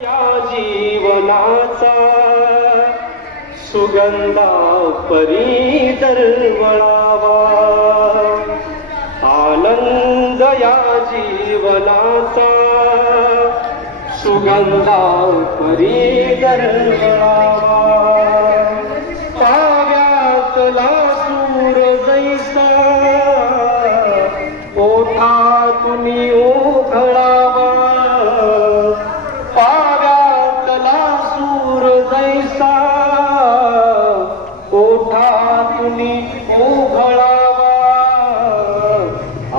या जीवनाचा सुगंधा परी दरवळावा, आनंद या जीवनाचा सुगंधा परी दरवळावा. पाव्यातला सूर जैसा ओठातून ओघळावा, पाव्यातला सूर जैसा ओठातून ओघळावा.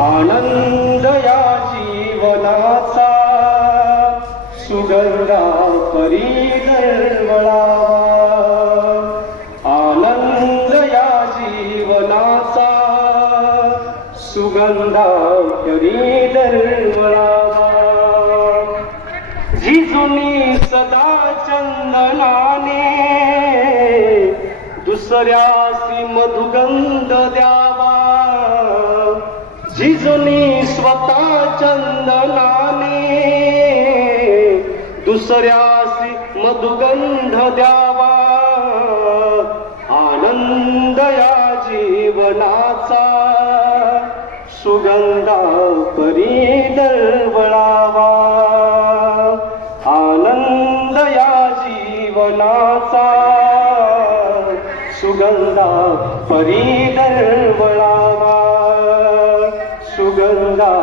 आनंद या जीवनाचा सुगंधा परी दरवळावा, आनंद या जीवनाचा सुगंधा परी दरवळावा. झिजुनी सदा चंदनाने दुसऱ्यासी मधुगंध द्यावा, झिजुनी स्वतः चंदनाने दुसऱ्यासी मधुगंध द्यावा. आनंद या जीवनाचा सुगंधा परी दरवळावा, आनंद या जीवनाचा सुगंधा परी दरवळावा, सुगंधा